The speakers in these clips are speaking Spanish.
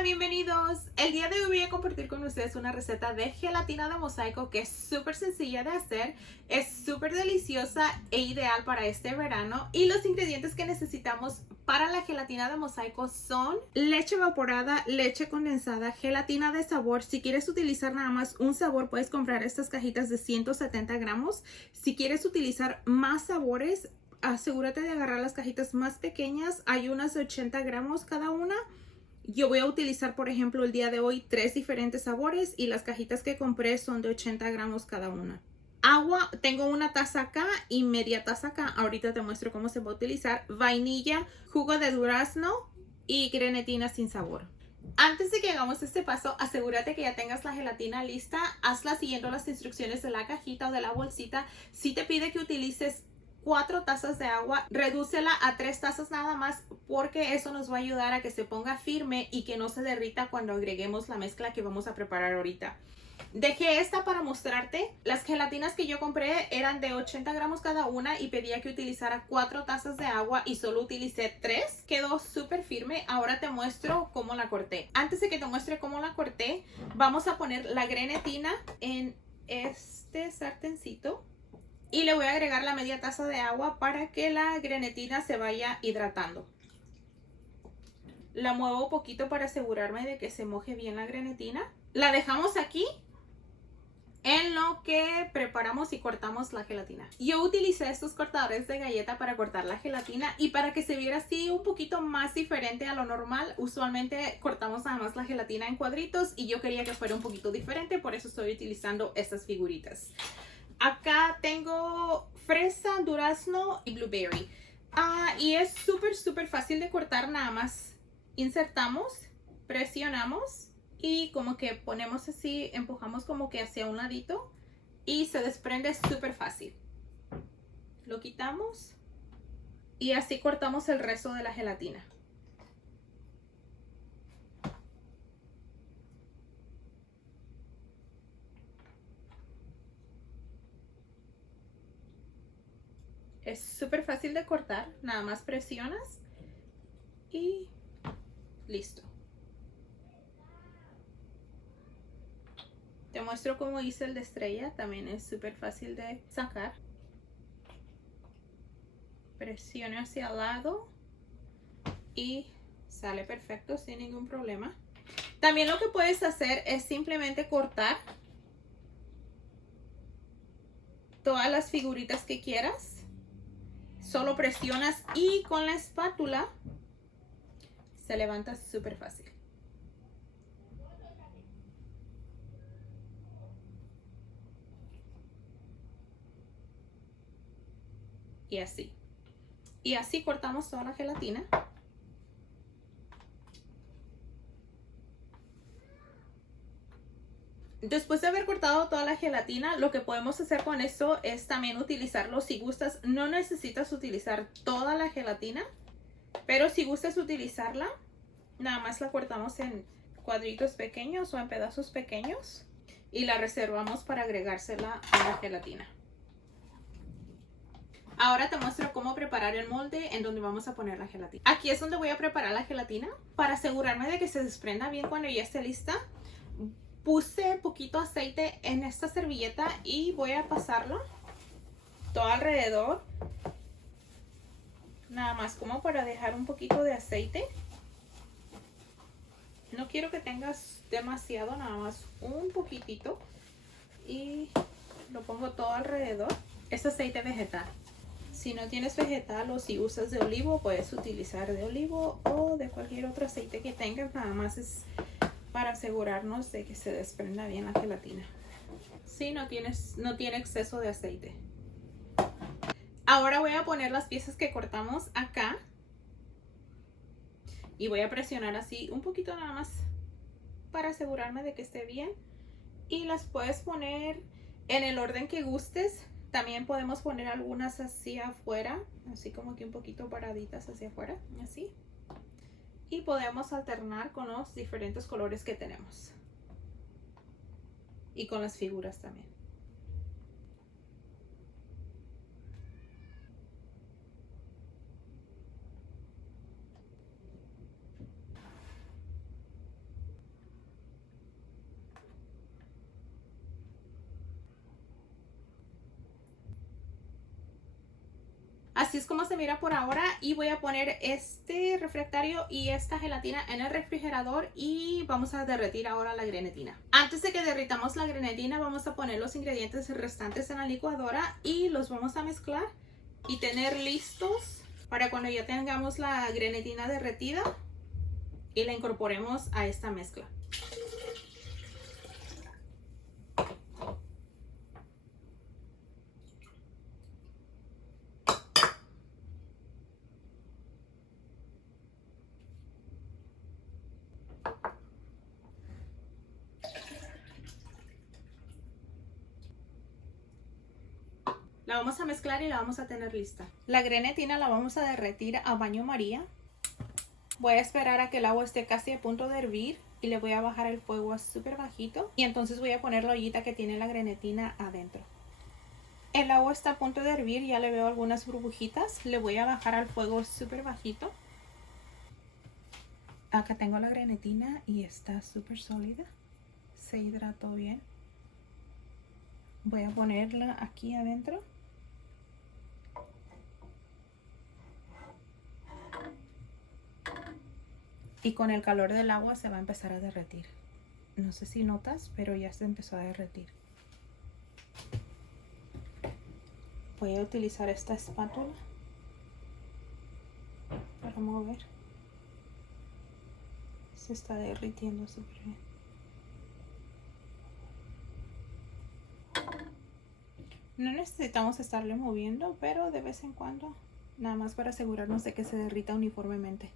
Hola, bienvenidos. El día de hoy voy a compartir con ustedes una receta de gelatina de mosaico que es súper sencilla de hacer, es súper deliciosa e ideal para este verano. Y los ingredientes que necesitamos para la gelatina de mosaico son leche evaporada, leche condensada, gelatina de sabor. Si quieres utilizar nada más un sabor, puedes comprar estas cajitas de 170 gramos. Si quieres utilizar más sabores, asegúrate de agarrar las cajitas más pequeñas. Hay unas de 80 gramos cada una. Yo voy a utilizar, por ejemplo, el día de hoy 3 diferentes sabores y las cajitas que compré son de 80 gramos cada una. Agua, tengo una taza acá y media taza acá. Ahorita te muestro cómo se va a utilizar. Vainilla, jugo de durazno y grenetina sin sabor. Antes de que hagamos este paso, asegúrate que ya tengas la gelatina lista. Hazla siguiendo las instrucciones de la cajita o de la bolsita. Si te pide que utilices 4 tazas de agua, redúcela a 3 tazas nada más, porque eso nos va a ayudar a que se ponga firme y que no se derrita cuando agreguemos la mezcla que vamos a preparar ahorita. Dejé esta para mostrarte. Las gelatinas que yo compré eran de 80 gramos cada una y pedía que utilizara 4 tazas de agua y solo utilicé 3. Quedó súper firme. Ahora te muestro cómo la corté. Antes de que te muestre cómo la corté, vamos a poner la grenetina en este sartencito. Y le voy a agregar la media taza de agua para que la grenetina se vaya hidratando. La muevo un poquito para asegurarme de que se moje bien la grenetina. La dejamos aquí en lo que preparamos y cortamos la gelatina. Yo utilicé estos cortadores de galleta para cortar la gelatina y para que se viera así un poquito más diferente a lo normal. Usualmente cortamos nada más la gelatina en cuadritos y yo quería que fuera un poquito diferente, por eso estoy utilizando estas figuritas. Acá tengo fresa, durazno y blueberry. Y es súper fácil de cortar. Nada más insertamos, presionamos y como que ponemos así, empujamos como que hacia un ladito y se desprende súper fácil. Lo quitamos y así cortamos el resto de la gelatina. Es súper fácil de cortar, nada más presionas y listo. Te muestro cómo hice el de estrella, también es súper fácil de sacar. Presiono hacia el lado y sale perfecto sin ningún problema. También lo que puedes hacer es simplemente cortar todas las figuritas que quieras. Solo presionas y con la espátula se levanta súper fácil. Y así. Y así cortamos toda la gelatina. Después de haber cortado toda la gelatina, lo que podemos hacer con esto es también utilizarlo. Si gustas, no necesitas utilizar toda la gelatina, pero si gustas utilizarla, nada más la cortamos en cuadritos pequeños o en pedazos pequeños y la reservamos para agregársela a la gelatina. Ahora te muestro cómo preparar el molde en donde vamos a poner la gelatina. Aquí es donde voy a preparar la gelatina. Para asegurarme de que se desprenda bien cuando ya esté lista, puse poquito aceite en esta servilleta y voy a pasarlo todo alrededor. Nada más como para dejar un poquito de aceite. No quiero que tengas demasiado, nada más un poquitito. Y lo pongo todo alrededor. Es aceite vegetal. Si no tienes vegetal o si usas de olivo, puedes utilizar de olivo o de cualquier otro aceite que tengas. Nada más es para asegurarnos de que se desprenda bien la gelatina. Sí, no tiene exceso de aceite. Ahora voy a poner las piezas que cortamos acá. Y voy a presionar así un poquito nada más para asegurarme de que esté bien. Y las puedes poner en el orden que gustes. También podemos poner algunas hacia afuera, así como que un poquito paraditas hacia afuera, así. Y podemos alternar con los diferentes colores que tenemos. Y con las figuras también. Así es como se mira por ahora y voy a poner este refractario y esta gelatina en el refrigerador y vamos a derretir ahora la grenetina. Antes de que derritamos la grenetina vamos a poner los ingredientes restantes en la licuadora y los vamos a mezclar y tener listos para cuando ya tengamos la grenetina derretida y la incorporemos a esta mezcla. La vamos a mezclar y la vamos a tener lista. La grenetina la vamos a derretir a baño María. Voy a esperar a que el agua esté casi a punto de hervir y le voy a bajar el fuego a súper bajito. Y entonces voy a poner la ollita que tiene la grenetina adentro. El agua está a punto de hervir, ya le veo algunas burbujitas. Le voy a bajar al fuego súper bajito. Acá tengo la grenetina y está súper sólida. Se hidrató bien. Voy a ponerla aquí adentro. Y con el calor del agua se va a empezar a derretir. No sé si notas, pero ya se empezó a derretir. Voy a utilizar esta espátula para mover. Se está derritiendo súper bien. No necesitamos estarle moviendo, pero de vez en cuando, nada más para asegurarnos de que se derrita uniformemente.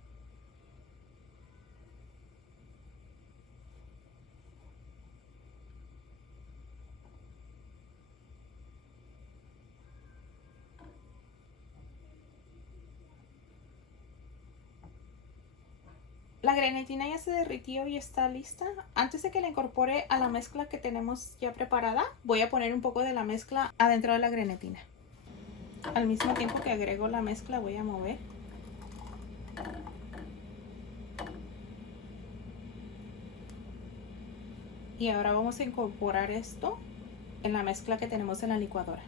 La grenetina ya se derritió y está lista. Antes de que la incorpore a la mezcla que tenemos ya preparada, voy a poner un poco de la mezcla adentro de la grenetina. Al mismo tiempo que agrego la mezcla voy a mover. Y ahora vamos a incorporar esto en la mezcla que tenemos en la licuadora.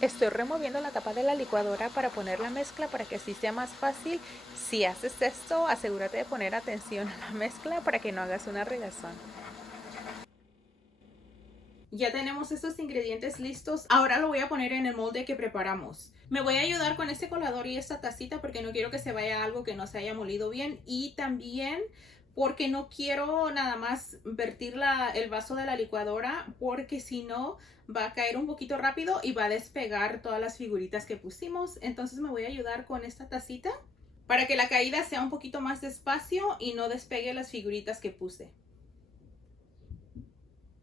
Estoy removiendo la tapa de la licuadora para poner la mezcla para que así sea más fácil. Si haces esto, asegúrate de poner atención a la mezcla para que no hagas una regazón. Ya tenemos estos ingredientes listos. Ahora lo voy a poner en el molde que preparamos. Me voy a ayudar con este colador y esta tacita porque no quiero que se vaya algo que no se haya molido bien. Y también porque no quiero nada más vertir el vaso de la licuadora porque si no va a caer un poquito rápido y va a despegar todas las figuritas que pusimos. Entonces me voy a ayudar con esta tacita para que la caída sea un poquito más despacio y no despegue las figuritas que puse.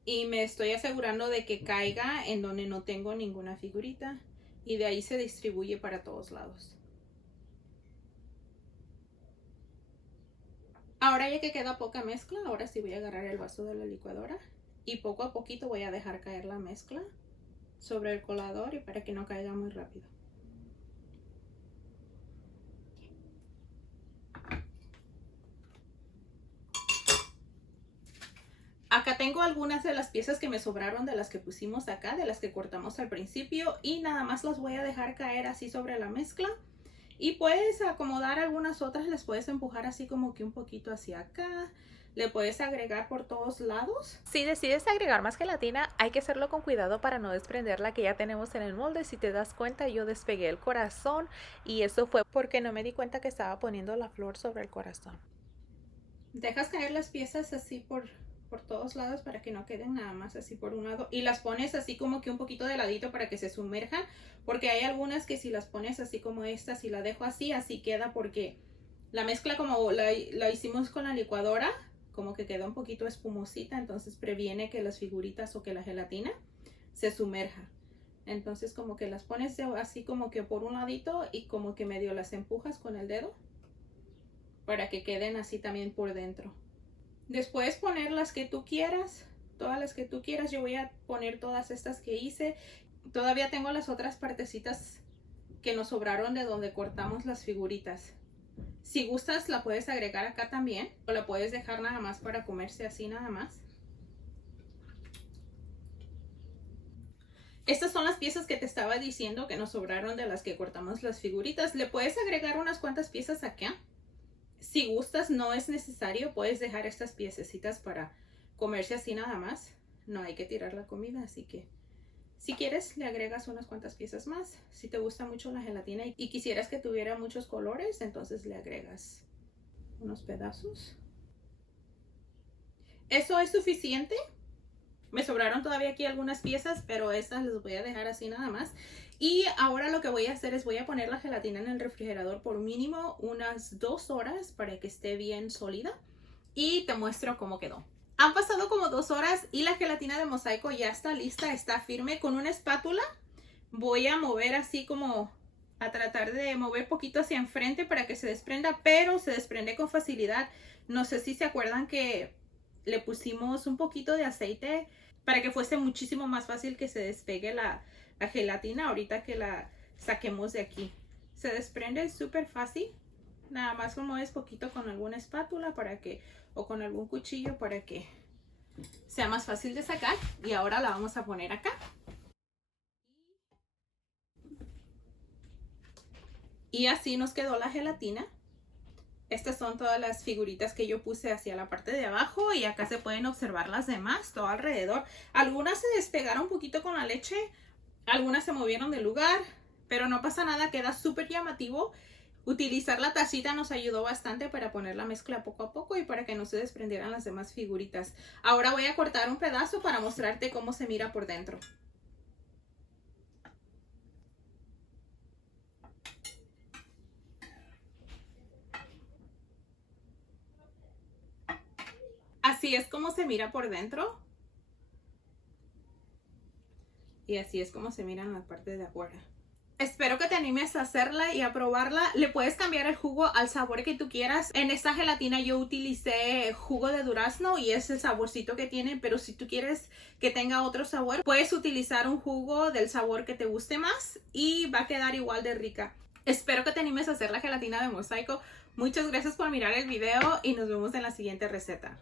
Y me estoy asegurando de que caiga en donde no tengo ninguna figurita y de ahí se distribuye para todos lados. Ahora ya que queda poca mezcla, ahora sí voy a agarrar el vaso de la licuadora y poco a poquito voy a dejar caer la mezcla sobre el colador y para que no caiga muy rápido. Acá tengo algunas de las piezas que me sobraron de las que pusimos acá, de las que cortamos al principio y nada más las voy a dejar caer así sobre la mezcla. Y puedes acomodar algunas otras, les puedes empujar así como que un poquito hacia acá. Le puedes agregar por todos lados. Si decides agregar más gelatina, hay que hacerlo con cuidado para no desprender la que ya tenemos en el molde. Si te das cuenta, yo despegué el corazón y eso fue porque no me di cuenta que estaba poniendo la flor sobre el corazón. Dejas caer las piezas así por todos lados para que no queden nada más así por un lado y las pones así como que un poquito de ladito para que se sumerjan porque hay algunas que si las pones así como esta, si la dejo así, así queda porque la mezcla como la hicimos con la licuadora como que queda un poquito espumosita, entonces previene que las figuritas o que la gelatina se sumerja. Entonces como que las pones así como que por un ladito y como que medio las empujas con el dedo para que queden así también por dentro. Después poner las que tú quieras, todas las que tú quieras. Yo voy a poner todas estas que hice. Todavía tengo las otras partecitas que nos sobraron de donde cortamos las figuritas. Si gustas la puedes agregar acá también o la puedes dejar nada más para comerse así nada más. Estas son las piezas que te estaba diciendo que nos sobraron de las que cortamos las figuritas. Le puedes agregar unas cuantas piezas acá. Si gustas, no es necesario. Puedes dejar estas piececitas para comerse así nada más. No hay que tirar la comida, así que si quieres le agregas unas cuantas piezas más. Si te gusta mucho la gelatina y quisieras que tuviera muchos colores, entonces le agregas unos pedazos. Eso es suficiente. Me sobraron todavía aquí algunas piezas, pero estas las voy a dejar así nada más. Y ahora lo que voy a hacer es voy a poner la gelatina en el refrigerador por mínimo unas 2 horas para que esté bien sólida. Y te muestro cómo quedó. Han pasado como 2 horas y la gelatina de mosaico ya está lista, está firme. Con una espátula voy a mover así como a tratar de mover poquito hacia enfrente para que se desprenda, pero se desprende con facilidad. No sé si se acuerdan que le pusimos un poquito de aceite para que fuese muchísimo más fácil que se despegue la gelatina ahorita que la saquemos de aquí. Se desprende súper fácil. Nada más como es poquito con alguna espátula para que, o con algún cuchillo para que sea más fácil de sacar. Y ahora la vamos a poner acá. Y así nos quedó la gelatina. Estas son todas las figuritas que yo puse hacia la parte de abajo y acá se pueden observar las demás, todo alrededor. Algunas se despegaron un poquito con la leche, algunas se movieron de lugar, pero no pasa nada, queda súper llamativo. Utilizar la tacita nos ayudó bastante para poner la mezcla poco a poco y para que no se desprendieran las demás figuritas. Ahora voy a cortar un pedazo para mostrarte cómo se mira por dentro. Así es como se mira por dentro. Y así es como se mira en la parte de afuera. Espero que te animes a hacerla y a probarla. Le puedes cambiar el jugo al sabor que tú quieras. En esta gelatina yo utilicé jugo de durazno y es el saborcito que tiene. Pero si tú quieres que tenga otro sabor, puedes utilizar un jugo del sabor que te guste más y va a quedar igual de rica. Espero que te animes a hacer la gelatina de mosaico. Muchas gracias por mirar el video y nos vemos en la siguiente receta.